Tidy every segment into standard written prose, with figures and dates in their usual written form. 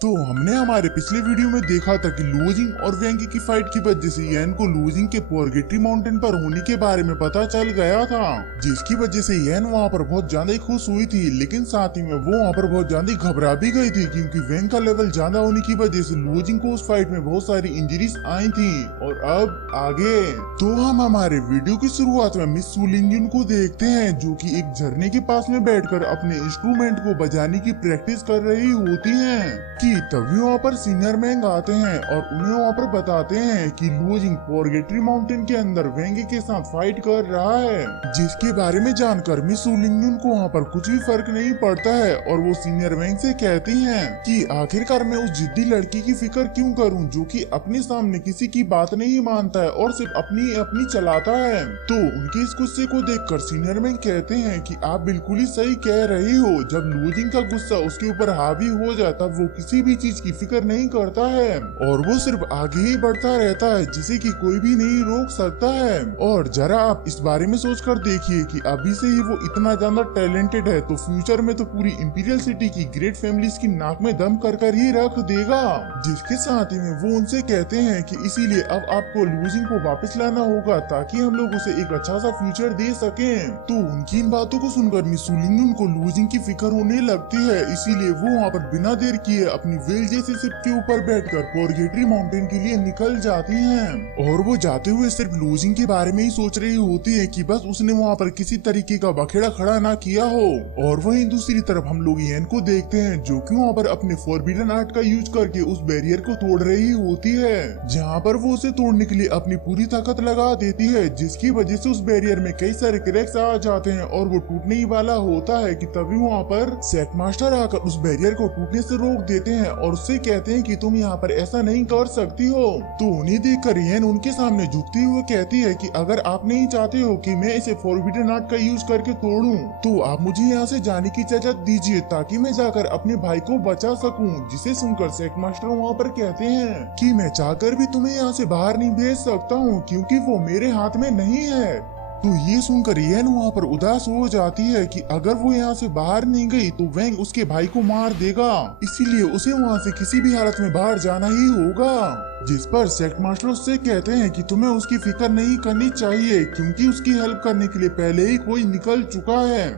तो हमने हमारे पिछले वीडियो में देखा था कि लूजिंग और वेंगी की फाइट की वजह से येन को लूजिंग के पोर्गेटरी माउंटेन पर होने के बारे में पता चल गया था, जिसकी वजह से येन वहां पर बहुत ज्यादा खुश हुई थी। लेकिन साथ ही में वो वहां पर बहुत ज्यादा घबरा भी गई थी, क्योंकि वेंग का लेवल ज्यादा होने की वजह से लूजिंग को उस फाइट में बहुत सारी इंजरीज आई थी। और अब आगे तो हम हमारे वीडियो की शुरुआत में मिस सुलिंजुन को देखते हैं, जो कि एक झरने के पास में बैठकर अपने इंस्ट्रूमेंट को बजाने की प्रैक्टिस कर रही होती हैं कि तभी वहाँ पर सीनियर मैंग आते हैं और उन्हें वहाँ पर बताते हैं कि लूजिंग पोर्गेटरी माउंटेन के अंदर वेंगी के साथ फाइट कर रहा है, जिसके बारे में जानकर मिस सुलिंजुन को वहाँ पर कुछ भी फर्क नहीं पड़ता है। और वो सीनियर मैंग से कहती हैं कि आखिरकार मैं उस जिद्दी लड़की की फिक्र क्यों करूं, जो कि अपने सामने किसी की बात नहीं मानता है और सिर्फ अपनी अपनी चलाता है। तो उनके इस गुस्से को देखकर सीनियर मैंग कहते हैं कि आप बिल्कुल ही सही कह रही हो, जब लूजिंग का गुस्सा उसके ऊपर हावी हो जाता वो किसी भी चीज की फिक्र नहीं करता है और वो सिर्फ आगे ही बढ़ता रहता है, जिसे कि कोई भी नहीं रोक सकता है। और जरा आप इस बारे में सोचकर देखिए कि अभी से ही वो इतना ज्यादा टैलेंटेड है, तो फ्यूचर में तो पूरी इंपीरियल सिटी की ग्रेट फैमिलीज की नाक में दम कर कर ही रख देगा। जिसके साथ ही में वो उनसे कहते हैं कि इसीलिए अब आपको लूजिंग को वापस लाना होगा, ताकि हम लोग उसे एक अच्छा सा फ्यूचर दे सके। तो उनकी इन बातों को सुनकर मिस सुलिंजुन को लूजिंग की फिक्र होने लगती है, इसीलिए वो वहाँ पर बिना देर किए अपनी वेल जैसी शिप के ऊपर बैठकर पोर्गेटरी माउंटेन के लिए निकल जाती हैं। और वो जाते हुए सिर्फ लूजिंग के बारे में ही सोच रही होती है कि बस उसने वहाँ पर किसी तरीके का बखेड़ा खड़ा ना किया हो। और वहीं दूसरी तरफ हम लोग येन को देखते हैं, जो कि वहाँ पर अपने फॉरबिडन आर्ट का यूज करके उस बैरियर को तोड़ रही होती है, जहाँ पर वो उसे तोड़ने के लिए अपनी पूरी ताकत लगा देती है, जिसकी वजह से उस बैरियर में कई सारे क्रैक्स आ जाते हैं और वो टूटने ही वाला होता है कि तभी वहाँ पर सेट मास्टर आकर उस बैरियर को टूटने से रोक देते हैं और उससे कहते हैं कि तुम यहाँ पर ऐसा नहीं कर सकती हो। तो उन्हें देखकर येन उनके सामने झुकती हुए कहती है कि अगर आप नहीं चाहते हो कि मैं इसे फॉरबिडन आर्ट का यूज करके तोड़ूं, तो आप मुझे यहाँ से जाने की इजाजत दीजिए, ताकि मैं जाकर अपने भाई को बचा सकूं। जिसे सुनकर सेट मास्टर वहाँ पर कहते हैं कि मैं चाहकर भी तुम्हें यहाँ से बाहर नहीं भेज सकता हूँ, क्योंकि वो मेरे हाथ में नहीं है। तो ये सुनकर येन वहाँ पर उदास हो जाती है कि अगर वो यहाँ से बाहर नहीं गई तो वेंग उसके भाई को मार देगा, इसीलिए उसे वहाँ से किसी भी हालत में बाहर जाना ही होगा। जिस पर सेक्ट मास्टर उससे कहते हैं कि तुम्हें उसकी फिक्र नहीं करनी चाहिए, क्योंकि उसकी हेल्प करने के लिए पहले ही कोई निकल चुका है।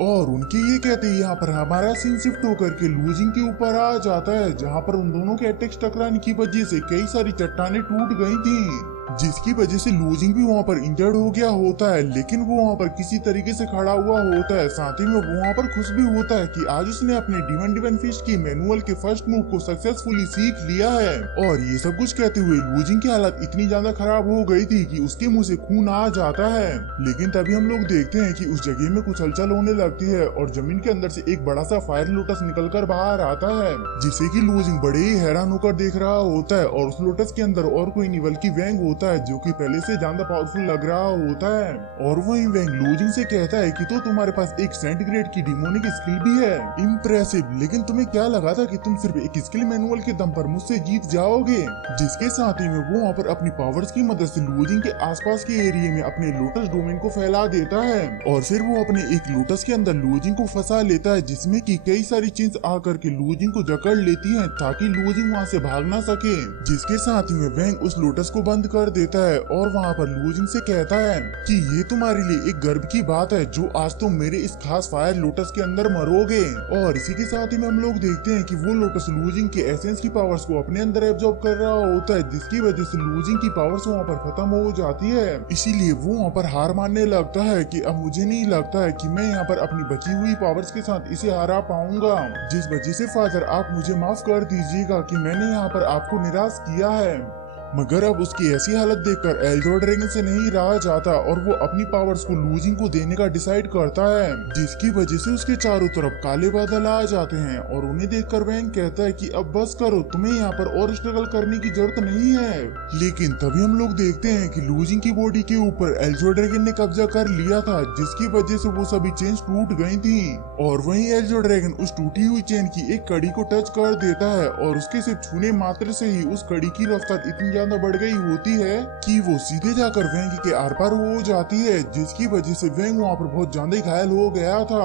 और उनके ये कहते हैं यहाँ पर हमारा सीन शिफ्ट होकर के लूजिंग के ऊपर आ जाता है, जहाँ पर उन दोनों के अटैक्स टकराने की वजह से कई सारी चट्टानें टूट गई थी, जिसकी वजह से लूजिंग भी वहाँ पर इंजर्ड हो गया होता है। लेकिन वो वहाँ पर किसी तरीके से खड़ा हुआ होता है, साथ ही में वो वहाँ पर खुश भी होता है कि आज उसने अपने डिवन फिस्ट की मैनुअल के फर्स्ट मूव को सक्सेसफुली सीख लिया है। और ये सब कुछ कहते हुए लूजिंग की हालत इतनी ज्यादा खराब हो गई थी कि उसके मुंह से खून आ जाता है। लेकिन तभी हम लोग देखते हैं कि उस जगह में कुछ हलचल होने लगती है और जमीन के अंदर से एक बड़ा सा फायर लोटस निकल कर बाहर आता है, जिसे की लूजिंग बड़े ही हैरान होकर देख रहा होता है। और उस लोटस के अंदर और कोई नहीं बल्कि वेंग होता है, जो कि पहले से ज्यादा पावरफुल लग रहा होता है। और वहीं वेंग लूजिंग से कहता है कि तो तुम्हारे पास एक सेंटीग्रेड की डिमोनिक स्किल भी है, इम्प्रेसिव, लेकिन तुम्हें क्या लगा था कि तुम सिर्फ एक स्किल मैनुअल के दम पर मुझसे जीत जाओगे। जिसके साथ ही में वो वहाँ पर अपनी पावर्स की मदद से लूजिंग के आसपास के एरिया में अपने लोटस डोमेन को फैला देता है और फिर वो अपने एक लोटस के अंदर लूजिंग को फंसा लेता है, जिसमें की कई सारी चेन्स आकर के लूजिंग को जकड़ लेती है, ताकि लूजिंग वहाँ से भाग ना सके। जिसके साथ ही में वेंग उस लोटस को बंद कर देता है और वहाँ पर लूजिंग से कहता है कि ये तुम्हारे लिए एक गर्व की बात है, जो आज तुम मेरे इस खास फायर लोटस के अंदर मरोगे। और इसी के साथ ही में हम लोग देखते हैं कि वो लोटस लूजिंग के एसेंस की पावर्स को अपने अंदर एब्जॉर्ब कर रहा होता है, जिसकी वजह से लूजिंग की पावर्स वहाँ पर खत्म हो जाती है। इसीलिए वो वहाँ पर हार मानने लगता है कि अब मुझे नहीं लगता है कि मैं यहाँ पर अपनी बची हुई पावर्स के साथ इसे हरा पाऊंगा। जिस वजह से फादर आप मुझे माफ कर दीजिएगा कि मैंने यहाँ पर आपको निराश किया है। मगर अब उसकी ऐसी हालत देखकर एल्डर ड्रैगन से नहीं रहा जाता और वो अपनी पावर्स को लूजिंग को देने का डिसाइड करता है, जिसकी वजह से उसके चारों तरफ काले बादल आ जाते हैं। और उन्हें देखकर वेंग कहता है कि अब बस करो, तुम्हें यहाँ पर और स्ट्रगल करने की जरूरत नहीं है। लेकिन तभी हम लोग देखते हैं कि लूजिंग की बॉडी के ऊपर एल्डर ड्रैगन ने कब्जा कर लिया था, जिसकी वजह से वो सभी चेन्स टूट गई थी। और वहीं एल्डर ड्रैगन उस टूटी हुई चेन की एक कड़ी को टच कर देता है और उसके सिर्फ छूने मात्र से ही उस कड़ी की रफ्तार इतनी ज्यादा बढ़ गई होती है कि वो सीधे जाकर वेंग के आर पार हो जाती है, जिसकी वजह से वेंग वहाँ पर बहुत ज्यादा घायल हो गया था।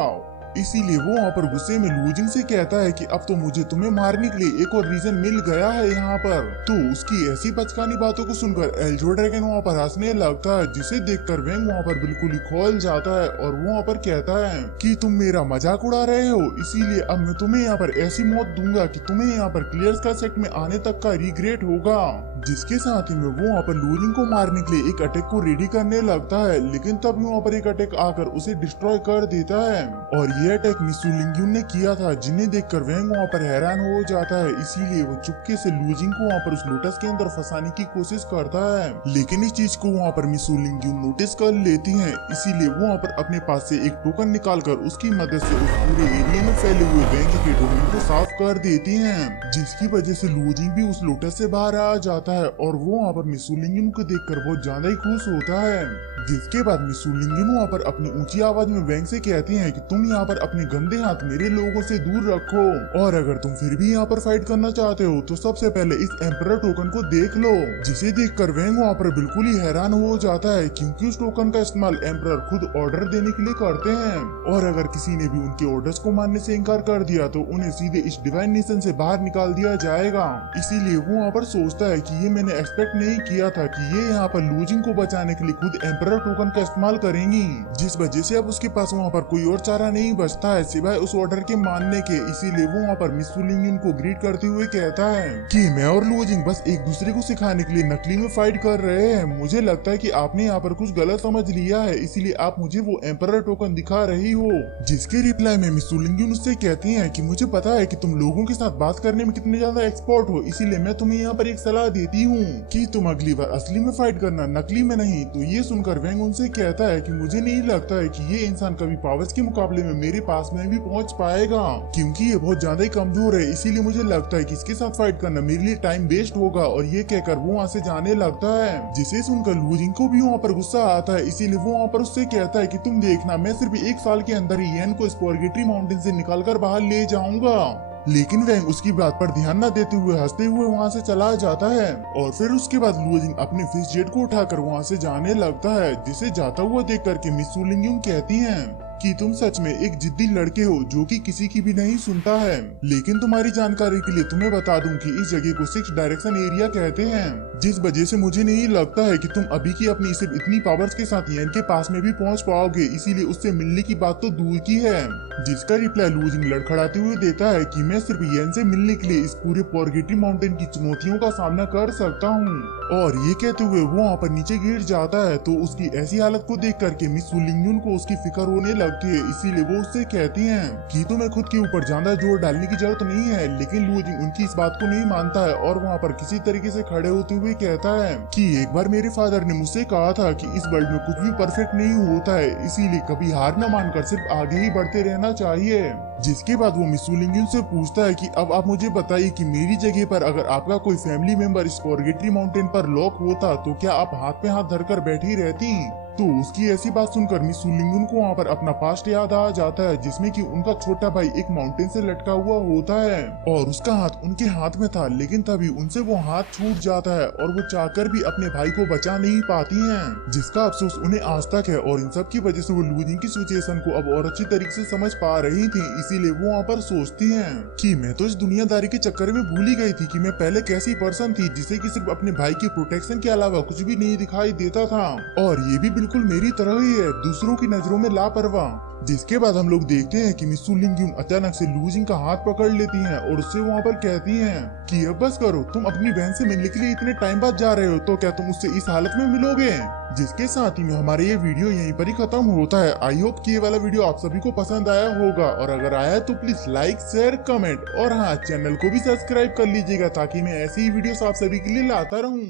इसीलिए वो वहाँ पर गुस्से में लूजिंग से कहता है कि अब तो मुझे तुम्हें मारने के लिए एक और रीजन मिल गया है यहाँ पर। तो उसकी ऐसी बचकानी बातों को सुनकर एल्जो ड्रैगन वहाँ पर हंसने लगता है, जिसे देखकर वेंग वहाँ पर बिल्कुल ही खौल जाता है और वो वहाँ पर कहता है कि तुम मेरा मजाक उड़ा रहे हो, इसीलिए अब मैं तुम्हें यहाँ पर ऐसी मौत दूंगा कि तुम्हें यहाँ पर क्लियर्स का सेट में आने तक का रिग्रेट होगा। जिसके साथ ही में वो वहाँ पर लूजिंग को मारने के लिए एक अटैक को रेडी करने लगता है, लेकिन तभी वहाँ पर एक अटैक आकर उसे डिस्ट्रॉय कर देता है। और ये अटैक मिस सू लिंग्यून ने किया था, जिन्हें देखकर वेंग वहाँ पर हैरान हो जाता है। इसीलिए वो चुपके से लूजिंग को वहाँ पर उस लोटस के अंदर फंसाने की कोशिश करता है, लेकिन इस चीज को वहाँ पर मिस सू लिंग्यून नोटिस कर लेती है। इसीलिए वो वहाँ पर अपने पास से एक टोकन निकालकर उसकी मदद से उस पूरे एरिया में फैले हुए वेंग के डोमेन को साफ कर देती है, जिसकी वजह से लूजिंग भी उस लोटस से बाहर आ जाता है। और वो वहाँ पर मिस सू लिंग्यून को देखकर बहुत ज्यादा ही खुश होता है। जिसके बाद मिस सू लिंग्यून वहाँ पर अपनी ऊंची आवाज में वेंग से कहती हैं कि तुम यहाँ पर अपने गंदे हाथ मेरे लोगों से दूर रखो, और अगर तुम फिर भी यहाँ पर फाइट करना चाहते हो तो सबसे पहले इस एम्परर टोकन को देख लो। जिसे देखकर वेंग वहाँ पर बिल्कुल ही हैरान हो जाता है, क्योंकि उस टोकन का इस्तेमाल एम्परर खुद ऑर्डर देने के लिए करते हैं, और अगर किसी ने भी उनके ऑर्डर्स को मानने से इनकार कर दिया तो उन्हें सीधे इस डिवाइन नेशन से बाहर निकाल दिया जाएगा। इसीलिए वो वहाँ पर सोचता है कि ये मैंने एक्सपेक्ट नहीं किया था कि ये यहाँ पर लूजिंग को बचाने के लिए खुद एम्परर टोकन का इस्तेमाल करेंगी, जिस वजह से अब उसके पास वहाँ पर कोई और चारा नहीं बचता है सिवाय उस ऑर्डर के मानने के। इसीलिए वो वहाँ पर मिस सू लिंग्यून को ग्रीट करते हुए कहता है कि मैं और लूजिंग बस एक दूसरे को सिखाने के लिए नकली में फाइट कर रहे हैं। मुझे लगता है कि आपने यहाँ पर कुछ गलत समझ लिया है, इसीलिए आप मुझे वो एम्परर टोकन दिखा रही हो। जिसके रिप्लाई में मिस सू लिंग्यून उससे कहती है कि मुझे पता है कि तुम लोगों के साथ बात करने में कितने ज्यादा एक्सपर्ट हो, इसीलिए मैं तुम्हें यहाँ पर एक सलाह देती हूँ कि तुम अगली बार असली में फाइट करना, नकली में नहीं। तो ये सुनकर वेंग उनसे कहता है कि मुझे नहीं लगता है कि ये इंसान कभी पावर्स के मुकाबले में मेरे पास में भी पहुंच पाएगा, क्योंकि ये बहुत ज्यादा ही कमजोर है। इसीलिए मुझे लगता है कि इसके साथ फाइट करना मेरे लिए टाइम वेस्ट होगा। और ये कहकर वो वहाँ से जाने लगता है, जिसे सुनकर लूजिंग को भी वहाँ पर गुस्सा आता है। इसीलिए वो वहाँ पर उससे कहता है कि तुम देखना, मैं सिर्फ एक साल के अंदर ही येन को स्पोर्गेटरी माउंटेन से निकालकर बाहर ले जाऊंगा। लेकिन वेंग उसकी बात पर ध्यान न देते हुए हंसते हुए वहाँ से चला जाता है। और फिर उसके बाद लूजिंग अपने फिश जेट को उठाकर वहाँ से जाने लगता है, जिसे जाता हुआ देख करके मिस सू लिंग्यून कहती हैं कि तुम सच में एक जिद्दी लड़के हो जो कि किसी की भी नहीं सुनता है। लेकिन तुम्हारी जानकारी के लिए तुम्हें बता दूं कि इस जगह को 6 डायरेक्शन एरिया कहते हैं, जिस वजह से मुझे नहीं लगता है कि तुम अभी की अपनी सिर्फ इतनी पावर्स के साथ येन के पास में भी पहुंच पाओगे, इसीलिए उससे मिलने की बात तो दूर की है। जिसका रिप्लाई लूजिंग लड़खड़ाते हुए देता है कि मैं सिर्फ येन से मिलने के लिए इस पूरे पोर्गेटरी माउंटेन की चुनौतियों का सामना कर सकता हूँ। और ये कहते हुए वो वहाँ पर नीचे गिर जाता है। तो उसकी ऐसी हालत को देख करके मिस सू लिंग्यून को उसकी फिक्र होने लगती है। इसीलिए वो उससे कहती हैं कि तुम्हें खुद के ऊपर ज्यादा जोर डालने की जरूरत नहीं है। लेकिन लूजिंग उनकी इस बात को नहीं मानता है और वहाँ पर किसी तरीके से खड़े होते हुए कहता है कि एक बार मेरे फादर ने मुझसे कहा था कि इस वर्ल्ड में कुछ भी परफेक्ट नहीं होता है, इसीलिए कभी हार न मानकर सिर्फ आगे ही बढ़ते रहना चाहिए। जिसके बाद वो मिस सू लिंग्यून से पूछता है कि अब आप मुझे बताइए कि मेरी जगह पर अगर आपका कोई फैमिली मेंबर इस पोर्गेटरी माउंटेन पर लॉक होता तो क्या आप हाथ पे हाथ धरकर बैठी रहती? तो उसकी ऐसी बात सुनकर मिस सू लिंग्यून को वहाँ पर अपना पास्ट याद आ जाता है, जिसमें कि उनका छोटा भाई एक माउंटेन से लटका हुआ होता है और उसका हाथ उनके हाथ में था, लेकिन तभी उनसे वो हाथ छूट जाता है और वो चाहकर भी अपने भाई को बचा नहीं पाती हैं, जिसका अफसोस उन्हें आज तक है। और इन सब की वजह से वो लूजिंग की सिचुएशन को अब और अच्छी तरीके से समझ पा रही थी। इसीलिए वो वहाँ पर सोचती है कि मैं तो इस दुनियादारी के चक्कर में भूल ही गई थी कि मैं पहले कैसी पर्सन थी, जिसे कि सिर्फ अपने भाई की प्रोटेक्शन के अलावा कुछ भी नहीं दिखाई देता था। और ये भी बिल्कुल मेरी तरह ही है, दूसरों की नजरों में लापरवाह। जिसके बाद हम लोग देखते हैं कि मिस सू लिंग्यून अचानक से लूजिंग का हाथ पकड़ लेती हैं और उससे वहाँ पर कहती हैं कि अब बस करो, तुम अपनी बहन से मिलने के लिए इतने टाइम बाद जा रहे हो तो क्या तुम उससे इस हालत में मिलोगे? जिसके साथ ही में हमारा ये वीडियो यहीं पर ही खत्म होता है। आई होप कि ये वाला वीडियो आप सभी को पसंद आया होगा, और अगर आया तो प्लीज लाइक, शेयर, कमेंट और हाँ, चैनल को भी सब्सक्राइब कर लीजिएगा ताकि मैं ऐसी ही वीडियो आप सभी के लिए लाता रहूं।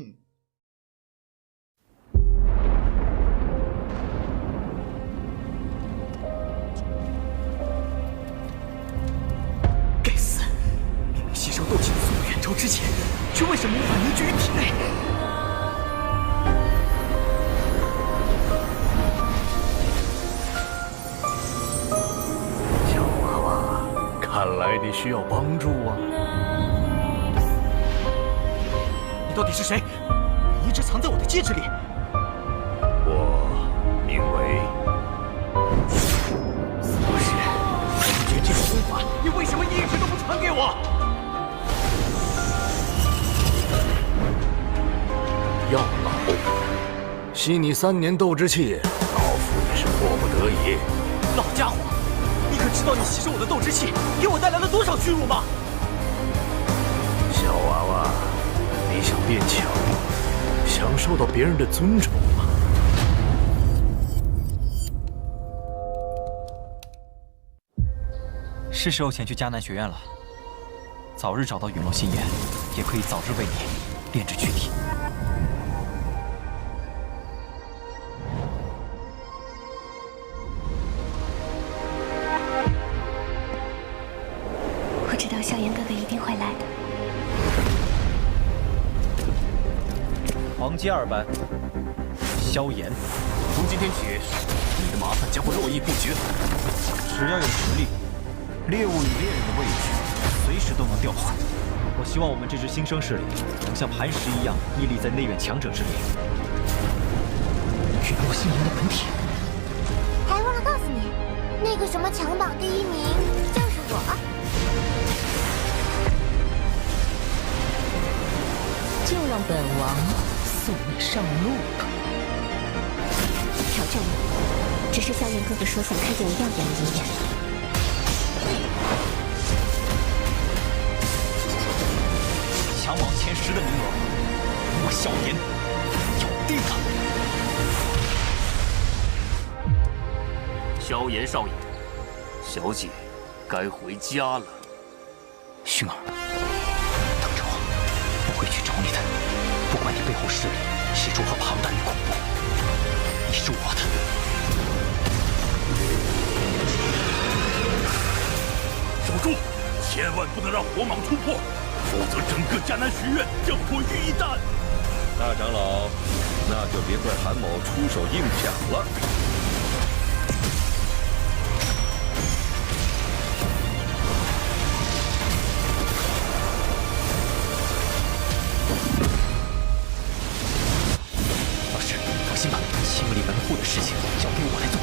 吸收斗气的速度远超之前，却为什么无法凝聚于体内？小娃娃，看来你需要帮助啊！你到底是谁？你一直藏在我的戒指里。我名为死士。一直都不传给我？药老，吸你3年斗之气，老夫也是迫不得已。老家伙，你可知道你吸收我的斗之气给我带来了多少屈辱吗？小娃娃，你想变强，想受到别人的尊崇吗？是时候前去迦南学院了。早日找到陨落心眼，也可以早日为你炼制躯体。我知道萧炎哥哥一定会来的。黄阶2班，萧炎。从今天起，你的麻烦将会络绎不绝。只要有实力，猎物与猎人的位置随时都能调换。我希望我们这支新生势力能像磐石一样屹立在内院强者之列。陨落心炎的本体，还忘了告诉你，那个什么强榜第1名就是我。就让本王送你上路吧。挑战我，只是萧炎哥哥说想看见我耀眼的一面。强往前10的名额，我萧炎有定了。萧炎少爷，小姐该回家了。薰儿，等着我，我会去找你的。不管你背后势力是如何庞大与恐怖，你是我的。守住，千万不能让火蟒突破，否则整个迦南学院将毁于一旦。大长老，那就别怪韩某出手硬抢了。老师，放心吧，清理门户的事情交给我来做。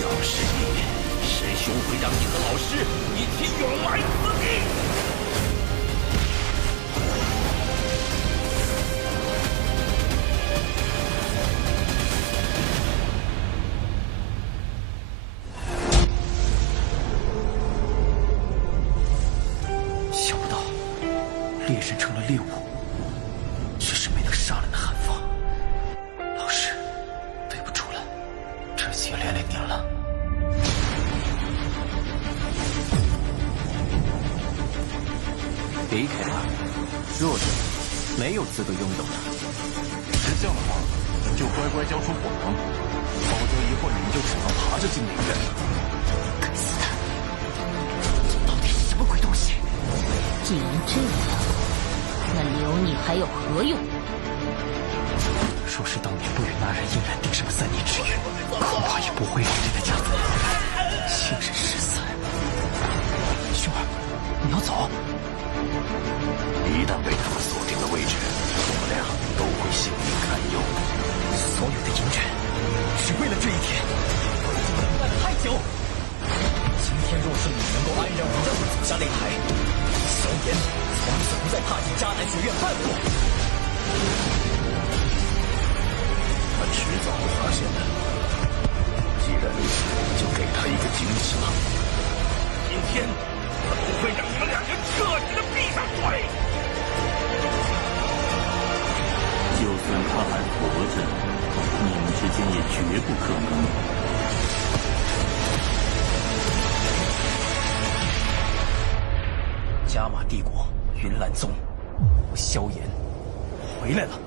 要是你，师兄会让你和老师一起永来此地。想不到，猎人成了猎物，却是没能杀人的寒风。老师，对不住了，这些连累您了。离开吧，弱者没有资格拥有的。识相的话，就乖乖交出火能，否则一会儿你们就只能爬着进内院了。该死的！到底是什么鬼东西？既然这样，那留你还有何用？若是当年不与那人硬然定什么3年之约，恐怕也不会让这个家族亲人失散。薰儿，你要走？一旦被他们锁定了位置，我们俩都会性命堪忧。所有的隐忍，只为了这一天，已经等待了太久。今天若是你能够安然无恙地走下擂台，萧炎从此不再踏进迦南学院半步。他迟早会发现的。既然如此，就给他一个惊喜吧。今天，他不会让你们2人彻底的闭上嘴。就算他还活着，你们之间也绝不可能。加玛帝国云岚宗，萧炎回来了。